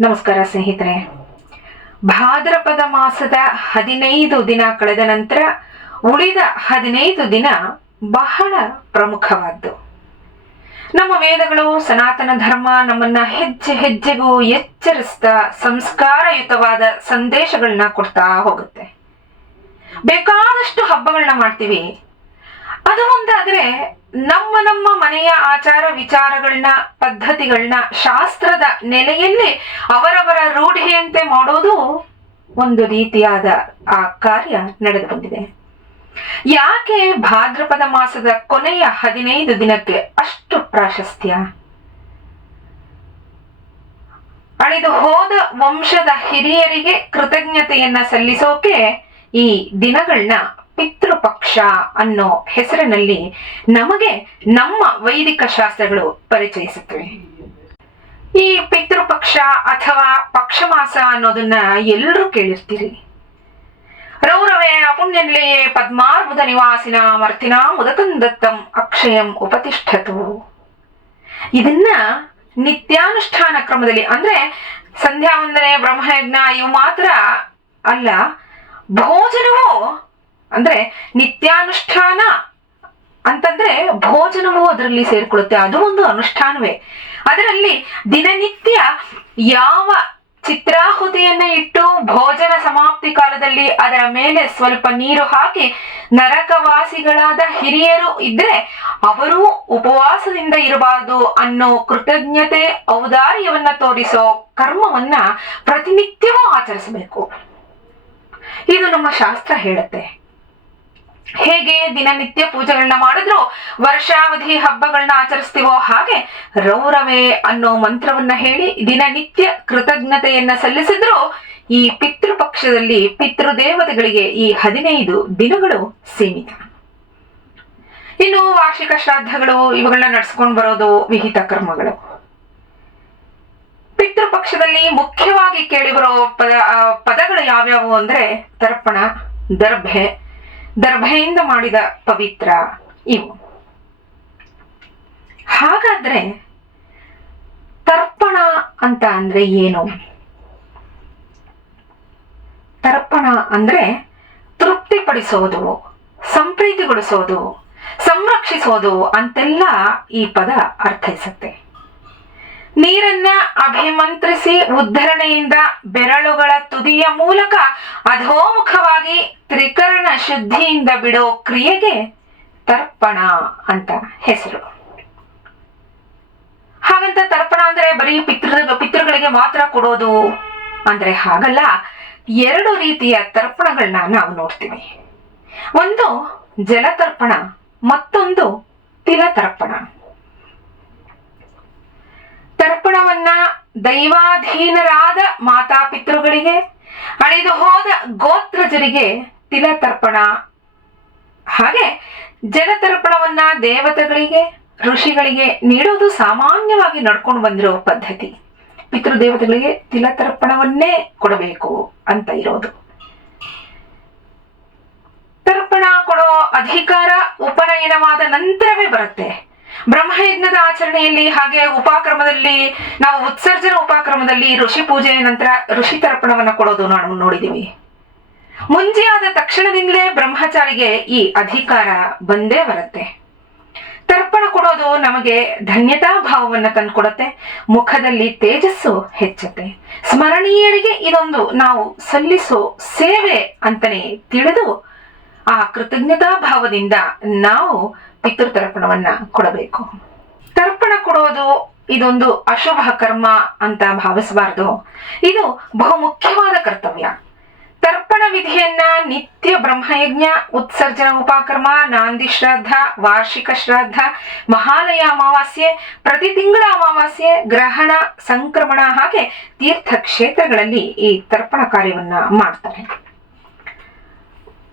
ನಮಸ್ಕಾರ ಸ್ನೇಹಿತರೆ. ಭಾದ್ರಪದ ಮಾಸದ ಹದಿನೈದು ದಿನ ಕಳೆದ ನಂತರ ಉಳಿದ ಹದಿನೈದು ದಿನ ಬಹಳ ಪ್ರಮುಖವಾದ್ದು. ನಮ್ಮ ವೇದಗಳು, ಸನಾತನ ಧರ್ಮ ನಮ್ಮನ್ನ ಹೆಜ್ಜೆ ಹೆಜ್ಜೆಗೂ ಎಚ್ಚರಿಸ್ತಾ ಸಂಸ್ಕಾರಯುತವಾದ ಸಂದೇಶಗಳನ್ನ ಕೊಡ್ತಾ ಹೋಗುತ್ತೆ. ಬೇಕಾದಷ್ಟು ಹಬ್ಬಗಳನ್ನ ಮಾಡ್ತೀವಿ. ಅದು ಒಂದಾದ್ರೆ ನಮ್ಮ ನಮ್ಮ ಮನೆಯ ಆಚಾರ ವಿಚಾರಗಳನ್ನ, ಪದ್ಧತಿಗಳನ್ನ, ಶಾಸ್ತ್ರದ ನೆಲೆಯಲ್ಲಿ ಅವರವರ ರೂಢಿಯಂತೆ ಮಾಡೋದು ಒಂದು ರೀತಿಯಾದ ಆ ಕಾರ್ಯ ನಡೆದು ಬಂದಿದೆ. ಯಾಕೆ ಭಾದ್ರಪದ ಮಾಸದ ಕೊನೆಯ ಹದಿನೈದು ದಿನಕ್ಕೆ ಅಷ್ಟು ಪ್ರಾಶಸ್ತ್ಯ? ಅಳೆದು ಹೋದ ವಂಶದ ಹಿರಿಯರಿಗೆ ಕೃತಜ್ಞತೆಯನ್ನ ಸಲ್ಲಿಸೋಕೆ ಈ ದಿನಗಳನ್ನ ಪಿತೃಪಕ್ಷ ಅನ್ನೋ ಹೆಸರಿನಲ್ಲಿ ನಮಗೆ ನಮ್ಮ ವೈದಿಕ ಶಾಸ್ತ್ರಗಳು ಪರಿಚಯಿಸುತ್ತವೆ. ಈ ಪಿತೃಪಕ್ಷ ಅಥವಾ ಪಕ್ಷಮಾಸ ಅನ್ನೋದನ್ನ ಎಲ್ಲರೂ ಕೇಳಿರ್ತೀರಿ. ರೌರವೇ ಅಪುಣ್ಯನಲ್ಲಿಯೇ ಪದ್ಮಾರ್ಬುದ ನಿವಾಸಿನ ಮರ್ತಿನ ಮುದಕಂದತ್ತಂ ಅಕ್ಷಯಂ ಉಪತಿಷ್ಠತು. ಇದನ್ನ ನಿತ್ಯಾನುಷ್ಠಾನ ಕ್ರಮದಲ್ಲಿ ಅಂದ್ರೆ ಸಂಧ್ಯಾ ವಂದನೆ, ಬ್ರಹ್ಮಯಜ್ಞ ಇವು ಮಾತ್ರ ಅಲ್ಲ, ಭೋಜನವು ಅಂದ್ರೆ ನಿತ್ಯಾನುಷ್ಠಾನ ಅಂತಂದ್ರೆ ಭೋಜನವೂ ಅದರಲ್ಲಿ ಸೇರ್ಕೊಳ್ಳುತ್ತೆ ಅದು ಒಂದು ಅನುಷ್ಠಾನವೇ. ಅದರಲ್ಲಿ ದಿನನಿತ್ಯ ಯಾವ ಚಿತ್ರಾಹುತಿಯನ್ನ ಇಟ್ಟು ಭೋಜನ ಸಮಾಪ್ತಿ ಕಾಲದಲ್ಲಿ ಅದರ ಮೇಲೆ ಸ್ವಲ್ಪ ನೀರು ಹಾಕಿ ನರಕವಾಸಿಗಳಾದ ಹಿರಿಯರು ಇದ್ರೆ ಅವರೂ ಉಪವಾಸದಿಂದ ಇರಬಾರದು ಅನ್ನೋ ಕೃತಜ್ಞತೆ, ಔದಾರ್ಯವನ್ನ ತೋರಿಸೋ ಕರ್ಮವನ್ನ ಪ್ರತಿನಿತ್ಯವೂ ಆಚರಿಸಬೇಕು. ಇದು ನಮ್ಮ ಶಾಸ್ತ್ರ ಹೇಳುತ್ತೆ. ಹೇಗೆ ದಿನನಿತ್ಯ ಪೂಜೆಗಳನ್ನ ಮಾಡಿದ್ರು ವರ್ಷಾವಧಿ ಹಬ್ಬಗಳನ್ನ ಆಚರಿಸ್ತೀವೋ ಹಾಗೆ ರೌರವೇ ಅನ್ನೋ ಮಂತ್ರವನ್ನ ಹೇಳಿ ದಿನನಿತ್ಯ ಕೃತಜ್ಞತೆಯನ್ನ ಸಲ್ಲಿಸಿದ್ರು ಈ ಪಿತೃಪಕ್ಷದಲ್ಲಿ ಪಿತೃದೇವತೆಗಳಿಗೆ ಈ ಹದಿನೈದು ದಿನಗಳು ಸೀಮಿತ. ಇನ್ನು ವಾರ್ಷಿಕ ಶ್ರಾದ್ದಗಳು ಇವುಗಳನ್ನ ನಡ್ಸ್ಕೊಂಡು ಬರೋದು ವಿಹಿತ ಕರ್ಮಗಳು. ಪಿತೃಪಕ್ಷದಲ್ಲಿ ಮುಖ್ಯವಾಗಿ ಕೇಳಿಬರೋ ಪದ ಆ, ಪದಗಳು ಯಾವ್ಯಾವು ಅಂದ್ರೆ ತರ್ಪಣ ದರ್ಭೆ ದರ್ಭೆಯಿಂದ ಮಾಡಿದ ಪವಿತ್ರ ಇವು. ಹಾಗಾದ್ರೆ ತರ್ಪಣ ಅಂತ ಅಂದ್ರೆ ಏನು? ತರ್ಪಣ ಅಂದ್ರೆ ತೃಪ್ತಿಪಡಿಸೋದು, ಸಂಪ್ರೀತಿಗೊಳಿಸೋದು, ಸಂರಕ್ಷಿಸೋದು ಅಂತೆಲ್ಲ ಈ ಪದ ಅರ್ಥೈಸುತ್ತೆ. ನೀರನ್ನ ಅಭಿಮಂತ್ರಿಸಿ ಉದ್ಧರಣೆಯಿಂದ ಬೆರಳುಗಳ ತುದಿಯ ಮೂಲಕ ಅಧೋಮುಖವಾಗಿ ತ್ರಿಕರಣ ಶುದ್ಧಿಯಿಂದ ಬಿಡೋ ಕ್ರಿಯೆಗೆ ತರ್ಪಣ ಅಂತ ಹೆಸರು. ಹಾಗಂತ ತರ್ಪಣ ಅಂದ್ರೆ ಬರೀ ಪಿತೃ, ಪಿತೃಗಳಿಗೆ ಮಾತ್ರ ಕೊಡೋದು ಅಂದ್ರೆ ಹಾಗಲ್ಲ. ಎರಡು ರೀತಿಯ ತರ್ಪಣಗಳನ್ನ ನಾವು ನೋಡ್ತೀವಿ. ಒಂದು ಜಲತರ್ಪಣ, ಮತ್ತೊಂದು ತಿಲತರ್ಪಣ. ತರ್ಪಣವನ್ನ ದೈವಾಧೀನರಾದ ಮಾತಾಪಿತೃಗಳಿಗೆ ಅಳಿದು ಹೋದ ಗೋತ್ರಜರಿಗೆ ತಿಲತರ್ಪಣ. ಹಾಗೆ ಜಲತರ್ಪಣವನ್ನ ದೇವತೆಗಳಿಗೆ, ಋಷಿಗಳಿಗೆ ನೀಡೋದು ಸಾಮಾನ್ಯವಾಗಿ ನಡ್ಕೊಂಡು ಬಂದಿರೋ ಪದ್ಧತಿ. ಪಿತೃದೇವತೆಗಳಿಗೆ ತಿಲತರ್ಪಣವನ್ನೇ ಕೊಡಬೇಕು ಅಂತ ಇರೋದು. ತರ್ಪಣ ಕೊಡೋ ಅಧಿಕಾರ ಉಪನಯನವಾದ ನಂತರವೇ ಬರುತ್ತೆ. ಬ್ರಹ್ಮಯಜ್ಞದ ಆಚರಣೆಯಲ್ಲಿ ಹಾಗೆ ಉಪಾಕ್ರಮದಲ್ಲಿ, ನಾವು ಉತ್ಸರ್ಜನ ಉಪಕ್ರಮದಲ್ಲಿ ಋಷಿ ಪೂಜೆಯ ನಂತರ ಋಷಿ ತರ್ಪಣವನ್ನ ಕೊಡೋದು ನಾವು ನೋಡಿದೀವಿ ಮುಂಜೆ ಆದ ತಕ್ಷಣದಿಂದಲೇ ಬ್ರಹ್ಮಚಾರಿಗೆ ಈ ಅಧಿಕಾರ ಬಂದೇ ಬರುತ್ತೆ. ತರ್ಪಣ ಕೊಡೋದು ನಮಗೆ ಧನ್ಯತಾ ಭಾವವನ್ನು ತಂದ್ಕೊಡತ್ತೆ. ಮುಖದಲ್ಲಿ ತೇಜಸ್ಸು ಹೆಚ್ಚುತ್ತೆ. ಸ್ಮರಣೀಯರಿಗೆ ಇದೊಂದು ನಾವು ಸಲ್ಲಿಸೋ ಸೇವೆ ಅಂತಾನೆ ತಿಳಿದು ಆ ಕೃತಜ್ಞತಾ ಭಾವದಿಂದ ನಾವು ಪಿತೃತರ್ಪಣವನ್ನ ಕೊಡಬೇಕು. ತರ್ಪಣ ಕೊಡೋದು ಇದೊಂದು ಅಶುಭ ಕರ್ಮ ಅಂತ ಭಾವಿಸಬಾರದು. ಇದು ಬಹುಮುಖ್ಯವಾದ ಕರ್ತವ್ಯ. ತರ್ಪಣ ವಿಧಿಯನ್ನ ನಿತ್ಯ ಬ್ರಹ್ಮಯಜ್ಞ, ಉತ್ಸರ್ಜನ ಉಪಕ್ರಮ, ನಾಂದಿ ಶ್ರಾದ್ದ ವಾರ್ಷಿಕ ಶ್ರಾದ್ದ ಮಹಾಲಯ ಅಮಾವಾಸ್ಯೆ, ಪ್ರತಿ ತಿಂಗಳ ಅಮಾವಾಸ್ಯೆ, ಗ್ರಹಣ, ಸಂಕ್ರಮಣ ಹಾಗೆ ತೀರ್ಥ ಕ್ಷೇತ್ರಗಳಲ್ಲಿ ಈ ತರ್ಪಣ ಕಾರ್ಯವನ್ನ ಮಾಡ್ತಾರೆ.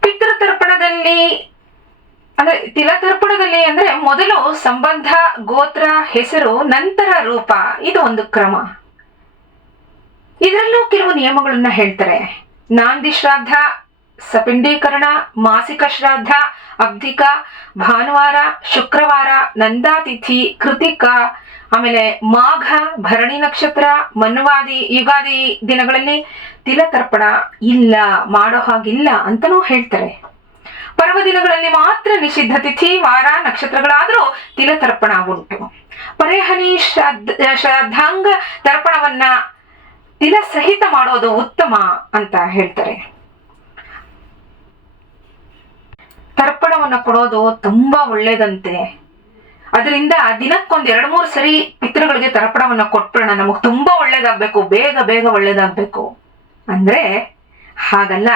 ಪಿತೃತರ್ಪಣದಲ್ಲಿ ಅಂದ್ರೆ ತಿಲತರ್ಪಣದಲ್ಲಿ ಅಂದ್ರೆ ಮೊದಲು ಸಂಬಂಧ, ಗೋತ್ರ, ಹೆಸರು, ನಂತರ ರೂಪ, ಇದು ಒಂದು ಕ್ರಮ. ಇದರಲ್ಲೂ ಕೆಲವು ನಿಯಮಗಳನ್ನ ಹೇಳ್ತಾರೆ. ನಾಂದಿ ಶ್ರಾದ್ದ, ಸಪಿಂಡೀಕರಣ, ಮಾಸಿಕ ಶ್ರಾದ್ದ, ಅಬ್ಧಿಕ, ಭಾನುವಾರ, ಶುಕ್ರವಾರ, ನಂದಾತಿಥಿ, ಕೃತಿಕ, ಆಮೇಲೆ ಮಾಘ, ಭರಣಿ ನಕ್ಷತ್ರ, ಮನ್ವಾದಿ, ಯುಗಾದಿ ದಿನಗಳಲ್ಲಿ ತಿಲತರ್ಪಣ ಇಲ್ಲ, ಮಾಡೋ ಹಾಗಿಲ್ಲ ಅಂತನೂ ಹೇಳ್ತಾರೆ. ಪರ್ವ ದಿನಗಳಲ್ಲಿ ಮಾತ್ರ ನಿಷಿದ್ಧ ತಿಥಿ, ವಾರ, ನಕ್ಷತ್ರಗಳಾದರೂ ತಿಲತರ್ಪಣ ಉಂಟು. ಪರೇಹನಿ ಶ್ರಾದ್ದ ಶ್ರಾದ್ದಾಂಗ ತರ್ಪಣವನ್ನ ತಿಲ ಸಹಿತ ಮಾಡೋದು ಉತ್ತಮ ಅಂತ ಹೇಳ್ತಾರೆ. ತರ್ಪಣವನ್ನು ಕೊಡೋದು ತುಂಬಾ ಒಳ್ಳೇದಂತೆ. ಅದರಿಂದ ದಿನಕ್ಕೊಂದ್ ಎರಡು ಮೂರು ಸರಿ ಪಿತೃಗಳಿಗೆ ತರ್ಪಣವನ್ನ ಕೊಟ್ಬಿಡೋಣ ನಮಗ್ ತುಂಬಾ ಒಳ್ಳೇದಾಗ್ಬೇಕು, ಬೇಗ ಬೇಗ ಒಳ್ಳೇದಾಗ್ಬೇಕು. ಅಂದ್ರೆ ಹಾಗಲ್ಲ.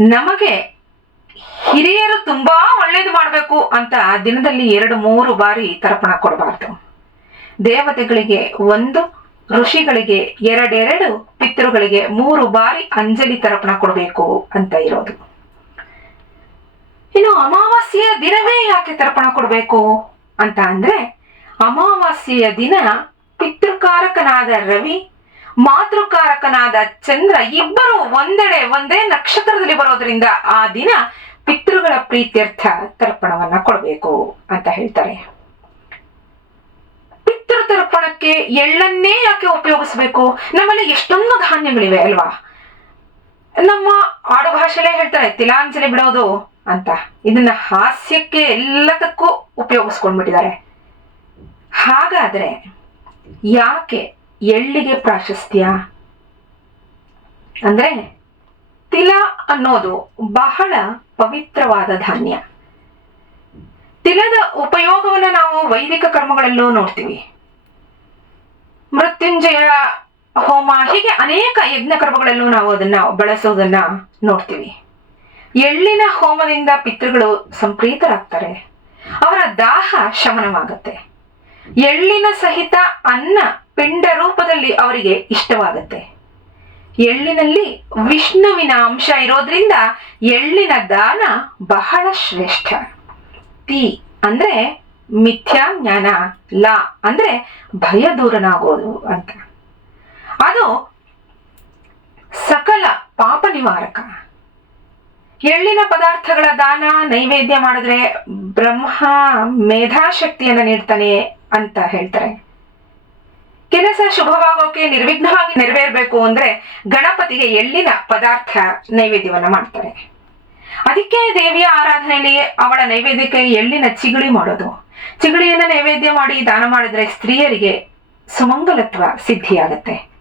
ನಮಗೆ ಹಿರಿಯರು ತುಂಬಾ ಒಳ್ಳೇದು ಮಾಡಬೇಕು ಅಂತ ದಿನದಲ್ಲಿ ಎರಡು ಮೂರು ಬಾರಿ ತರ್ಪಣ ಕೊಡಬಾರ್ದು. ದೇವತೆಗಳಿಗೆ ಒಂದು ಋಷಿಗಳಿಗೆ ಎರಡೆರಡು, ಪಿತೃಗಳಿಗೆ ಮೂರು ಬಾರಿ ಅಂಜಲಿ ತರ್ಪಣ ಕೊಡಬೇಕು ಅಂತ ಇರೋದು. ಇನ್ನು ಅಮಾವಾಸ್ಯೆಯ ದಿನವೇ ಯಾಕೆ ತರ್ಪಣ ಕೊಡಬೇಕು ಅಂತ ಅಂದ್ರೆ, ಅಮಾವಾಸ್ಯೆಯ ದಿನ ಪಿತೃಕಾರಕನಾದ ರವಿ, ಮಾತೃಕಾರಕನಾದ ಚಂದ್ರ ಇಬ್ಬರು ಒಂದೆಡೆ ಒಂದೇ ನಕ್ಷತ್ರದಲ್ಲಿ ಬರೋದ್ರಿಂದ ಆ ದಿನ ಪಿತೃಗಳ ಪ್ರೀತ್ಯರ್ಥ ತರ್ಪಣವನ್ನ ಕೊಡಬೇಕು ಅಂತ ಹೇಳ್ತಾರೆ. ತರ್ಪಣಕ್ಕೆ ಎಳ್ಳನ್ನೇ ಯಾಕೆ ಉಪಯೋಗಿಸ್ಬೇಕು? ನಮ್ಮಲ್ಲಿ ಎಷ್ಟೊಂದು ಧಾನ್ಯಗಳಿವೆ, ಅಲ್ವಾ? ನಮ್ಮ ಆಡು ಭಾಷೆಲೇ ಹೇಳ್ತಾರೆ, ತಿಲಾಂಜಲಿ ಬಿಡೋದು ಅಂತ. ಇದನ್ನ ಹಾಸ್ಯಕ್ಕೆ ಎಲ್ಲದಕ್ಕೂ ಉಪಯೋಗಿಸ್ಕೊಂಡ್ಬಿಟ್ಟಿದ್ದಾರೆ. ಹಾಗಾದ್ರೆ ಯಾಕೆ ಎಳ್ಳಿಗೆ ಪ್ರಾಶಸ್ತ್ಯ? ಅಂದ್ರೆ ತಿಲ ಅನ್ನೋದು ಬಹಳ ಪವಿತ್ರವಾದ ಧಾನ್ಯ. ತಿಲದ ಉಪಯೋಗವನ್ನ ನಾವು ವೈದಿಕ ಕರ್ಮಗಳಲ್ಲೂ ನೋಡ್ತೀವಿ. ಮೃತ್ಯುಂಜಯ ಹೋಮ ಹೀಗೆ ಅನೇಕ ಯಜ್ಞ ಕರ್ಮಗಳಲ್ಲೂ ನಾವು ಅದನ್ನ ಬಳಸೋದನ್ನ ನೋಡ್ತೀವಿ. ಎಳ್ಳಿನ ಹೋಮದಿಂದ ಪಿತೃಗಳು ಸಂಪ್ರೀತರಾಗ್ತಾರೆ. ಅವರ ದಾಹ ಶಮನವಾಗತ್ತೆ. ಎಳ್ಳಿನ ಸಹಿತ ಅನ್ನ ಪಿಂಡ ರೂಪದಲ್ಲಿ ಅವರಿಗೆ ಇಷ್ಟವಾಗುತ್ತೆ. ಎಳ್ಳಿನಲ್ಲಿ ವಿಷ್ಣುವಿನ ಅಂಶ ಇರೋದ್ರಿಂದ ಎಳ್ಳಿನ ದಾನ ಬಹಳ ಶ್ರೇಷ್ಠ. ತಿ ಅಂದ್ರೆ ಮಿಥ್ಯಾ ಜ್ಞಾನ ಲ ಅಂದ್ರೆ ಭಯ ದೂರನಾಗೋದು ಅಂತ. ಅದು ಸಕಲ ಪಾಪ ನಿವಾರಕ. ಎಳ್ಳಿನ ಪದಾರ್ಥಗಳ ದಾನ ನೈವೇದ್ಯ ಮಾಡಿದ್ರೆ ಬ್ರಹ್ಮ ಮೇಧಾಶಕ್ತಿಯನ್ನು ನೀಡ್ತಾನೆ ಅಂತ ಹೇಳ್ತಾರೆ. ಕೆಲಸ ಶುಭವಾಗೋಕೆ ನಿರ್ವಿಘ್ನವಾಗಿ ನೆರವೇರ್ಬೇಕು ಅಂದ್ರೆ ಗಣಪತಿಗೆ ಎಳ್ಳಿನ ಪದಾರ್ಥ ನೈವೇದ್ಯವನ್ನ ಮಾಡ್ತಾರೆ. ಅದಕ್ಕೆ ದೇವಿಯ ಆರಾಧನೆಯಲ್ಲಿ ಅವಳ ನೈವೇದ್ಯಕ್ಕೆ ಎಳ್ಳಿನ ಚಿಗುಳಿ ಮಾಡೋದು. ಚಿಗುಳಿಯನ್ನ ನೈವೇದ್ಯ ಮಾಡಿ ದಾನ ಮಾಡಿದ್ರೆ ಸ್ತ್ರೀಯರಿಗೆ ಸುಮಂಗಲತ್ವ ಸಿದ್ಧಿಯಾಗತ್ತೆ.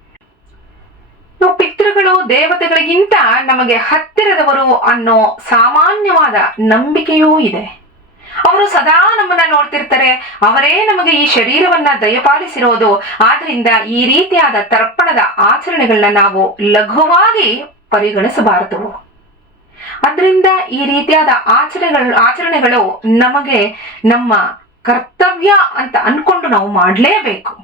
ಪಿತೃಗಳು ದೇವತೆಗಳಿಗಿಂತ ನಮಗೆ ಹತ್ತಿರದವರು ಅನ್ನೋ ಸಾಮಾನ್ಯವಾದ ನಂಬಿಕೆಯೂ ಇದೆ. ಅವರು ಸದಾ ನಮ್ಮನ್ನ ನೋಡ್ತಿರ್ತಾರೆ. ಅವರೇ ನಮಗೆ ಈ ಶರೀರವನ್ನ ದಯಪಾಲಿಸಿರೋದು. ಆದ್ರಿಂದ ಈ ರೀತಿಯಾದ ತರ್ಪಣದ ಆಚರಣೆಗಳನ್ನ ನಾವು ಲಘುವಾಗಿ ಪರಿಗಣಿಸಬಾರದು. ಅದರಿಂದ ಈ ರೀತಿಯಾದ ಆಚರಣೆಗಳು ಆಚರಣೆಗಳು ನಮಗೆ ನಮ್ಮ ಕರ್ತವ್ಯ ಅಂತ ಅನ್ಕೊಂಡು ನಾವು ಮಾಡಲೇಬೇಕು.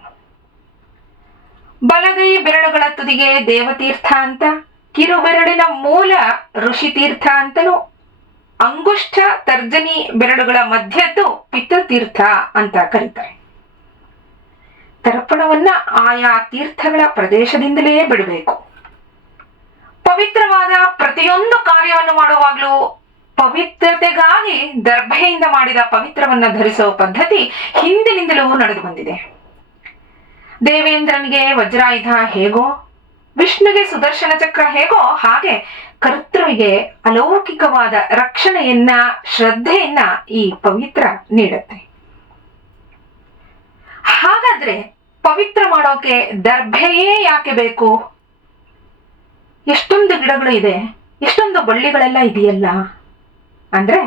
ಬಲಗೈ ಬೆರಳುಗಳ ತುದಿಗೆ ದೇವತೀರ್ಥ ಅಂತ ಕಿರು ಬೆರಳಿನ ಮೂಲ ಋಷಿ ತೀರ್ಥ ಅಂತಲೂ, ಅಂಗುಷ್ಠ ತರ್ಜನಿ ಬೆರಳುಗಳ ಮಧ್ಯದ್ದು ಪಿತೃತೀರ್ಥ ಅಂತ ಕರೀತಾರೆ. ತರ್ಪಣವನ್ನ ಆಯಾ ತೀರ್ಥಗಳ ಪ್ರದೇಶದಿಂದಲೇ ಬಿಡಬೇಕು. ಪವಿತ್ರವಾದ ಪ್ರತಿಯೊಂದು ಕಾರ್ಯವನ್ನು ಮಾಡುವಾಗಲೂ ಪವಿತ್ರತೆಗಾಗಿ ದರ್ಭೆಯಿಂದ ಮಾಡಿದ ಪವಿತ್ರವನ್ನ ಧರಿಸುವ ಪದ್ಧತಿ ಹಿಂದಿನಿಂದಲೂ ನಡೆದು ಬಂದಿದೆ. ದೇವೇಂದ್ರನಿಗೆ ವಜ್ರಾಯುಧ ಹೇಗೋ, ವಿಷ್ಣುಗೆ ಸುದರ್ಶನ ಚಕ್ರ ಹೇಗೋ, ಹಾಗೆ ಕರ್ತೃವಿಗೆ ಅಲೌಕಿಕವಾದ ರಕ್ಷಣೆಯನ್ನ, ಶ್ರದ್ಧೆಯನ್ನ ಈ ಪವಿತ್ರ ನೀಡುತ್ತೆ. ಹಾಗಾದ್ರೆ ಪವಿತ್ರ ಮಾಡೋಕೆ ದರ್ಭೆಯೇ ಯಾಕೆ ಬೇಕು? ಎಷ್ಟೊಂದು ಗಿಡಗಳು ಇದೆ, ಎಷ್ಟೊಂದು ಬಳ್ಳಿಗಳೆಲ್ಲ ಇದೆಯಲ್ಲ? ಅಂದ್ರೆ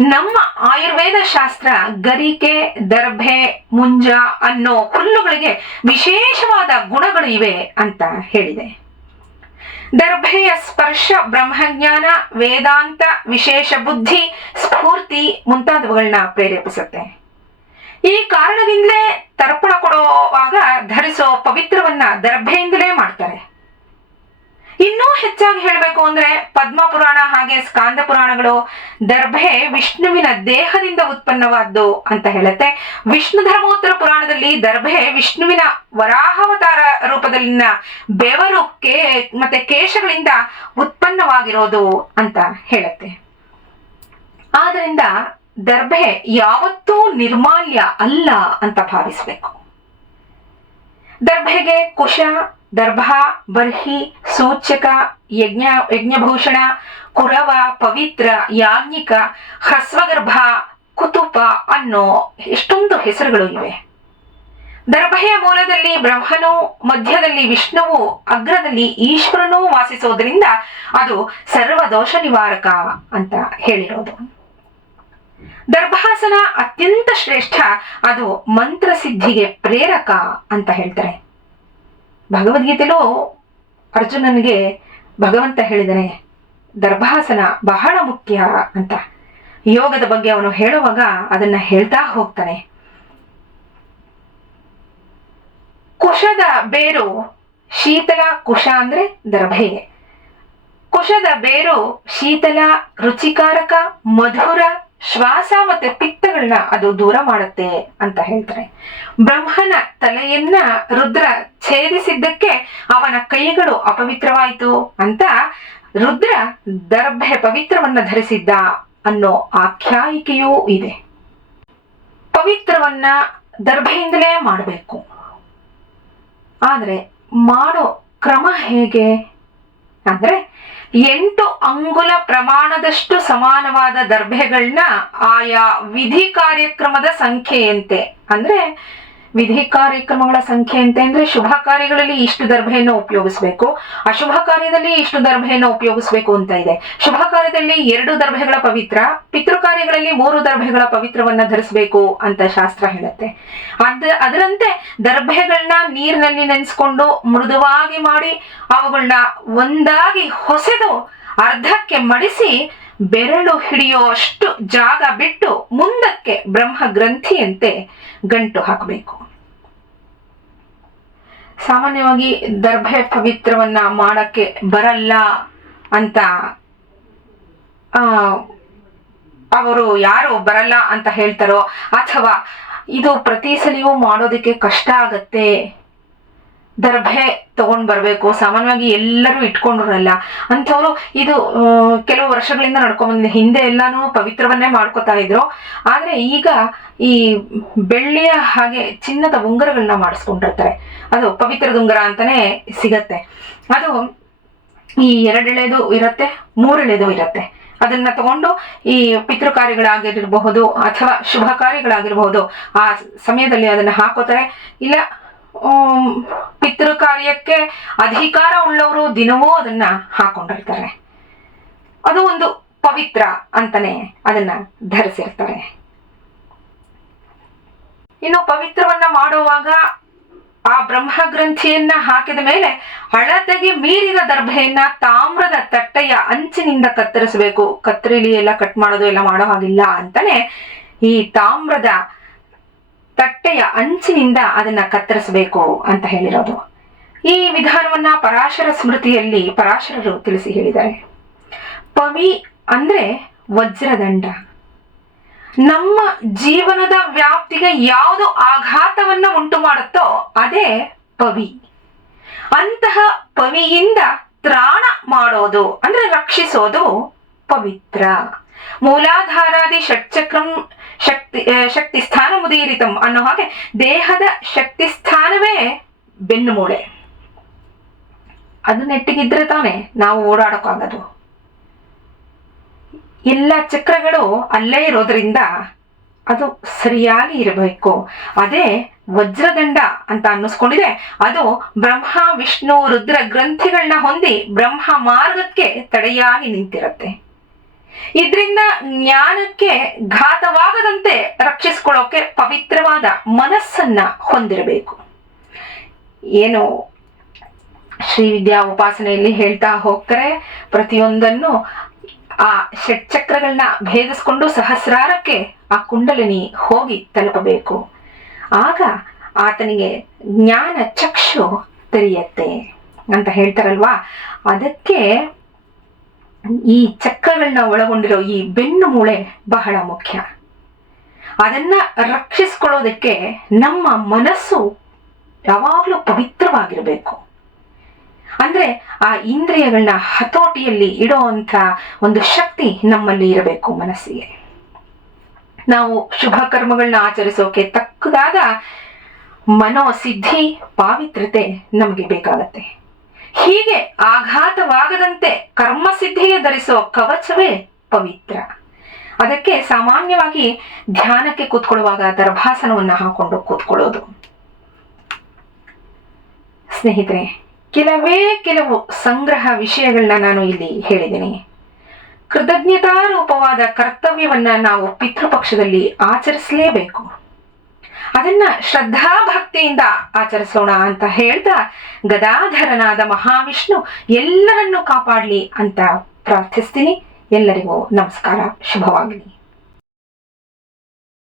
ನಮ್ಮ ಆಯುರ್ವೇದ ಶಾಸ್ತ್ರ ಗರಿಕೆ, ದರ್ಭೆ, ಮುಂಜ ಅನ್ನೋ ಹುಲ್ಲುಗಳಿಗೆ ವಿಶೇಷವಾದ ಗುಣಗಳು ಇವೆ ಅಂತ ಹೇಳಿದೆ. ದರ್ಭೆಯ ಸ್ಪರ್ಶ, ಬ್ರಹ್ಮಜ್ಞಾನ, ವೇದಾಂತ, ವಿಶೇಷ ಬುದ್ಧಿ, ಸ್ಫೂರ್ತಿ ಮುಂತಾದವುಗಳನ್ನ ಪ್ರೇರೇಪಿಸುತ್ತೆ. ಈ ಕಾರಣದಿಂದಲೇ ತರ್ಪಣ ಕೊಡುವಾಗ ಧರಿಸೋ ಪವಿತ್ರವನ್ನ ದರ್ಭೆಯಿಂದಲೇ ಮಾಡ್ತಾರೆ. ಇನ್ನೂ ಹೆಚ್ಚಾಗಿ ಹೇಳಬೇಕು ಅಂದ್ರೆ ಪದ್ಮ ಪುರಾಣ ಹಾಗೆ ಸ್ಕಾಂದ ಪುರಾಣಗಳು ದರ್ಭೆ ವಿಷ್ಣುವಿನ ದೇಹದಿಂದ ಉತ್ಪನ್ನವಾದ್ದು ಅಂತ ಹೇಳುತ್ತೆ. ವಿಷ್ಣು ಧರ್ಮೋತ್ತರ ಪುರಾಣದಲ್ಲಿ ದರ್ಭೆ ವಿಷ್ಣುವಿನ ವರಾಹಾವತಾರ ರೂಪದಲ್ಲಿನ ಬೆವರು ಕೇ ಮತ್ತೆ ಕೇಶಗಳಿಂದ ಉತ್ಪನ್ನವಾಗಿರೋದು ಅಂತ ಹೇಳುತ್ತೆ. ಆದ್ರಿಂದ ದರ್ಭೆ ಯಾವತ್ತೂ ನಿರ್ಮಾಲ್ಯ ಅಲ್ಲ ಅಂತ ಭಾವಿಸ್ಬೇಕು. ದರ್ಭೆಗೆ ಕುಶ, ದರ್ಭ, ಬರ್ಹಿ ಸೂಚಕ ಯಜ್ಞ, ಯಜ್ಞಭೂಷಣ, ಕುರವ, ಪವಿತ್ರ, ಯಾಜ್ಞಿಕ, ಹ್ರಸ್ವಗರ್ಭ, ಕುತುಪ ಅನ್ನೋ ಎಷ್ಟೊಂದು ಹೆಸರುಗಳು ಇವೆ. ದರ್ಭೆಯ ಮೂಲದಲ್ಲಿ ಬ್ರಹ್ಮನು, ಮಧ್ಯದಲ್ಲಿ ವಿಷ್ಣುವು, ಅಗ್ರದಲ್ಲಿ ಈಶ್ವರನೂ ವಾಸಿಸೋದ್ರಿಂದ ಅದು ಸರ್ವ ದೋಷ ನಿವಾರಕ ಅಂತ ಹೇಳಿರೋದು. ದರ್ಭಾಸನ ಅತ್ಯಂತ ಶ್ರೇಷ್ಠ, ಅದು ಮಂತ್ರ ಸಿದ್ಧಿಗೆ ಪ್ರೇರಕ ಅಂತ ಹೇಳ್ತಾರೆ. ಭಗವದ್ಗೀತೆಲೂ ಅರ್ಜುನನಿಗೆ ಭಗವಂತ ಹೇಳಿದನೆ, ದರ್ಭಾಸನ ಬಹಳ ಮುಖ್ಯ ಅಂತ. ಯೋಗದ ಬಗ್ಗೆ ಅವನು ಹೇಳುವಾಗ ಅದನ್ನ ಹೇಳ್ತಾ ಹೋಗ್ತಾನೆ. ಕುಶದ ಬೇರು ಶೀತಲ ಕುಶ ಅಂದ್ರೆ ದರ್ಭೆ. ಕುಶದ ಬೇರು ಶೀತಲ ರುಚಿಕಾರಕ ಮಧುರ ಶ್ವಾಸ ಮತ್ತೆ ಪಿತ್ತಗಳನ್ನ ಅದು ದೂರ ಮಾಡುತ್ತೆ ಅಂತ ಹೇಳ್ತಾರೆ. ಬ್ರಹ್ಮನ ತಲೆಯನ್ನ ರುದ್ರ ಛೇದಿಸಿದ್ದಕ್ಕೆ ಅವನ ಕೈಗಳು ಅಪವಿತ್ರವಾಯಿತು ಅಂತ ರುದ್ರ ದರ್ಭೆ ಪವಿತ್ರವನ್ನ ಧರಿಸಿದ್ದ ಅನ್ನೋ ಆಖ್ಯಾಯಿಕೆಯೂ ಇದೆ. ಪವಿತ್ರವನ್ನ ದರ್ಭೆಯಿಂದಲೇ ಮಾಡಬೇಕು. ಆದ್ರೆ ಮಾಡೋ ಕ್ರಮ ಹೇಗೆ? ಅಂದ್ರೆ ಎಂಟು ಅಂಗುಲ ಪ್ರಮಾಣದಷ್ಟು ಸಮಾನವಾದ ದರ್ಭೆಗಳನ್ನ ಆಯಾ ವಿಧಿ ಕಾರ್ಯಕ್ರಮದ ಸಂಖ್ಯೆಯಂತೆ. ಅಂದ್ರೆ ವಿಧಿ ಕಾರ್ಯಕ್ರಮಗಳ ಸಂಖ್ಯೆ ಅಂದ್ರೆ ಶುಭ ಕಾರ್ಯಗಳಲ್ಲಿ ಇಷ್ಟು ದರ್ಭೆಯನ್ನು ಉಪಯೋಗಿಸಬೇಕು. ಅಶುಭ ಕಾರ್ಯದಲ್ಲಿ ಇಷ್ಟು ದರ್ಭೆಯನ್ನು ಉಪಯೋಗಿಸಬೇಕು ಅಂತ ಇದೆ. ಶುಭ ಕಾರ್ಯದಲ್ಲಿ ಎರಡು ದರ್ಭೆಗಳ ಪವಿತ್ರ, ಪಿತೃ ಕಾರ್ಯಗಳಲ್ಲಿ ಮೂರು ದರ್ಭೆಗಳ ಪವಿತ್ರವನ್ನ ಧರಿಸಬೇಕು ಅಂತ ಶಾಸ್ತ್ರ ಹೇಳುತ್ತೆ. ಅದ ಅದರಂತೆ ದರ್ಭೆಗಳನ್ನ ನೀರಿನಲ್ಲಿ ನೆನೆಸ್ಕೊಂಡು ಮೃದುವಾಗಿ ಮಾಡಿ ಅವುಗಳನ್ನ ಒಂದಾಗಿ ಹೊಸೆದು ಅರ್ಧಕ್ಕೆ ಮಡಿಸಿ ಬೆರಳು ಹಿಡಿಯೋ ಅಷ್ಟು ಜಾಗ ಬಿಟ್ಟು ಮುಂದಕ್ಕೆ ಬ್ರಹ್ಮ ಗ್ರಂಥಿಯಂತೆ ಗಂಟು ಹಾಕಬೇಕು. ಸಾಮಾನ್ಯವಾಗಿ ದರ್ಭೆ ಪವಿತ್ರವನ್ನ ಮಾಡಕ್ಕೆ ಬರಲ್ಲ ಅಂತ ಅವರು ಯಾರು ಬರಲ್ಲ ಅಂತ ಹೇಳ್ತಾರೋ ಅಥವಾ ಇದು ಪ್ರತಿ ಸಲಿಯೂ ಮಾಡೋದಕ್ಕೆ ಕಷ್ಟ ಆಗತ್ತೆ ದರ್ಭೆ ತಗೊಂಡ್ ಬರ್ಬೇಕು. ಸಾಮಾನ್ಯವಾಗಿ ಎಲ್ಲರೂ ಇಟ್ಕೊಂಡಿರಲ್ಲ. ಅಂಥವ್ರು ಇದು ಕೆಲವು ವರ್ಷಗಳಿಂದ ನಡ್ಕೊಂಡ್ ಹಿಂದೆ ಎಲ್ಲಾನು ಪವಿತ್ರವನ್ನೇ ಮಾಡ್ಕೋತಾ ಇದ್ರು. ಆದ್ರೆ ಈಗ ಈ ಬೆಳ್ಳಿಯ ಹಾಗೆ ಚಿನ್ನದ ಉಂಗರಗಳನ್ನ ಮಾಡಿಸ್ಕೊಂಡಿರ್ತಾರೆ. ಅದು ಪವಿತ್ರದ ಉಂಗರ ಅಂತಾನೆ ಸಿಗತ್ತೆ. ಅದು ಈ ಎರಡೆಳೆದು ಇರತ್ತೆ, ಮೂರೆಳೆದು ಇರತ್ತೆ. ಅದನ್ನ ತಗೊಂಡು ಈ ಪಿತೃ ಕಾರ್ಯಗಳಾಗಿರಬಹುದು ಅಥವಾ ಶುಭ ಕಾರ್ಯಗಳಾಗಿರ್ಬಹುದು ಆ ಸಮಯದಲ್ಲಿ ಅದನ್ನ ಹಾಕೋತಾರೆ. ಇಲ್ಲ ಆಮ್, ಪಿತೃ ಕಾರ್ಯಕ್ಕೆ ಅಧಿಕಾರ ಉಳ್ಳವರು ದಿನವೂ ಅದನ್ನ ಹಾಕೊಂಡಿರ್ತಾರೆ. ಅದು ಒಂದು ಪವಿತ್ರ ಅಂತಾನೆ ಅದನ್ನ ಧರಿಸಿರ್ತಾರೆ. ಇನ್ನು ಪವಿತ್ರವನ್ನ ಮಾಡುವಾಗ ಆ ಬ್ರಹ್ಮ ಗ್ರಂಥಿಯನ್ನ ಹಾಕಿದ ಮೇಲೆ ಹಳತೆಗೆ ಮೀರಿದ ದರ್ಭೆಯನ್ನ ತಾಮ್ರದ ತಟ್ಟೆಯ ಅಂಚಿನಿಂದ ಕತ್ತರಿಸಬೇಕು. ಕತ್ತರಿಲಿ ಎಲ್ಲ ಕಟ್ ಮಾಡೋದು ಎಲ್ಲ ಮಾಡೋ ಹಾಗಿಲ್ಲ ಅಂತಾನೆ ಈ ತಾಮ್ರದ ತಟ್ಟೆಯ ಅಂಚಿನಿಂದ ಅದನ್ನ ಕತ್ತರಿಸಬೇಕು ಅಂತ ಹೇಳಿರೋದು. ಈ ವಿಧಾನವನ್ನ ಪರಾಶರ ಸ್ಮೃತಿಯಲ್ಲಿ ಪರಾಶರರು ತಿಳಿಸಿ ಹೇಳಿದ್ದಾರೆ. ಪವಿ ಅಂದ್ರೆ ವಜ್ರದಂಡ. ನಮ್ಮ ಜೀವನದ ವ್ಯಾಪ್ತಿಗೆ ಯಾವುದು ಆಘಾತವನ್ನ ಉಂಟು ಮಾಡುತ್ತೋ ಅದೇ ಪವಿ. ಅಂತಹ ಪವಿಯಿಂದ ತ್ರಾಣ ಮಾಡೋದು ಅಂದ್ರೆ ರಕ್ಷಿಸೋದು ಪವಿತ್ರ. ಮೂಲಾಧಾರಾದಿ ಷಟ್ಚಕ್ರಂ ಶಕ್ತಿ ಶಕ್ತಿ ಸ್ಥಾನ ಮುದೀರಿತಂ ಅನ್ನೋ ಹಾಗೆ ದೇಹದ ಶಕ್ತಿ ಸ್ಥಾನವೇ ಬೆನ್ನುಮೂಳೆ ಅದು ನೆಟ್ಟಿಗಿದ್ರೆ ತಾನೆ ನಾವು ಓಡಾಡೋಕ್ಕಾಗದು ಎಲ್ಲ ಚಕ್ರಗಳು ಅಲ್ಲೇ ಇರೋದ್ರಿಂದ ಅದು ಸರಿಯಾಗಿ ಇರಬೇಕು. ಅದೇ ವಜ್ರದಂಡ ಅಂತ ಅನ್ನಿಸ್ಕೊಂಡಿದೆ. ಅದು ಬ್ರಹ್ಮ, ವಿಷ್ಣು, ರುದ್ರ ಗ್ರಂಥಿಗಳನ್ನ ಹೊಂದಿ ಬ್ರಹ್ಮ ಮಾರ್ಗಕ್ಕೆ ತಡೆಯಾಗಿ ನಿಂತಿರುತ್ತೆ. ಇದರಿಂದ ಜ್ಞಾನಕ್ಕೆ ಘಾತವಾಗದಂತೆ ರಕ್ಷಿಸ್ಕೊಳ್ಳೋಕೆ ಪವಿತ್ರವಾದ ಮನಸ್ಸನ್ನ ಹೊಂದಿರಬೇಕು. ಏನು? ಶ್ರೀವಿದ್ಯಾ ಉಪಾಸನೆಯಲ್ಲಿ ಹೇಳ್ತಾ ಹೋಗ್ತಾರೆ, ಪ್ರತಿಯೊಂದನ್ನು ಆ ಷಟ್ಚಕ್ರಗಳನ್ನ ಭೇದಿಸ್ಕೊಂಡು ಸಹಸ್ರಾರಕ್ಕೆ ಆ ಕುಂಡಲಿನಿ ಹೋಗಿ ತಲುಪಬೇಕು. ಆಗ ಆತನಿಗೆ ಜ್ಞಾನ ಚಕ್ಷು ತೆರೆಯತ್ತೆ ಅಂತ ಹೇಳ್ತಾರಲ್ವಾ? ಅದಕ್ಕೆ ಈ ಚಕ್ರಗಳನ್ನ ಒಳಗೊಂಡಿರೋ ಈ ಬೆನ್ನು ಮೂಳೆ ಬಹಳ ಮುಖ್ಯ. ಅದನ್ನ ರಕ್ಷಿಸ್ಕೊಳ್ಳೋದಕ್ಕೆ ನಮ್ಮ ಮನಸ್ಸು ಯಾವಾಗಲೂ ಪವಿತ್ರವಾಗಿರಬೇಕು. ಅಂದ್ರೆ ಆ ಇಂದ್ರಿಯಗಳನ್ನ ಹತೋಟಿಯಲ್ಲಿ ಇಡುವಂತ ಒಂದು ಶಕ್ತಿ ನಮ್ಮಲ್ಲಿ ಇರಬೇಕು ಮನಸ್ಸಿಗೆ. ನಾವು ಶುಭ ಕರ್ಮಗಳನ್ನ ಆಚರಿಸೋಕೆ ತಕ್ಕದಾದ ಮನೋಸಿದ್ಧಿ ಪಾವಿತ್ರತೆ ನಮಗೆ ಬೇಕಾಗತ್ತೆ. ಹೀಗೆ ಆಘಾತವಾಗದಂತೆ ಕರ್ಮಸಿದ್ಧಿಗೆ ಧರಿಸುವ ಕವಚವೇ ಪವಿತ್ರ. ಅದಕ್ಕೆ ಸಾಮಾನ್ಯವಾಗಿ ಧ್ಯಾನಕ್ಕೆ ಕೂತ್ಕೊಳ್ಳುವಾಗ ದರ್ಭಾಸನವನ್ನ ಹಾಕೊಂಡು ಕೂತ್ಕೊಳ್ಳೋದು. ಸ್ನೇಹಿತರೆ, ಕೆಲವೇ ಕೆಲವು ಸಂಗ್ರಹ ವಿಷಯಗಳನ್ನ ನಾನು ಇಲ್ಲಿ ಹೇಳಿದ್ದೀನಿ. ಕೃತಜ್ಞತಾರೂಪವಾದ ಕರ್ತವ್ಯವನ್ನ ನಾವು ಪಿತೃಪಕ್ಷದಲ್ಲಿ ಆಚರಿಸಲೇಬೇಕು. ಅದನ್ನ ಶ್ರದ್ಧಾ ಭಕ್ತಿಯಿಂದ ಆಚರಿಸೋಣ ಅಂತ ಹೇಳ್ತಾ ಗದಾಧರನಾದ ಮಹಾವಿಷ್ಣು ಎಲ್ಲರನ್ನು ಕಾಪಾಡಲಿ ಅಂತ ಪ್ರಾರ್ಥಿಸ್ತೀನಿ. ಎಲ್ಲರಿಗೂ ನಮಸ್ಕಾರ. ಶುಭವಾಗಲಿ.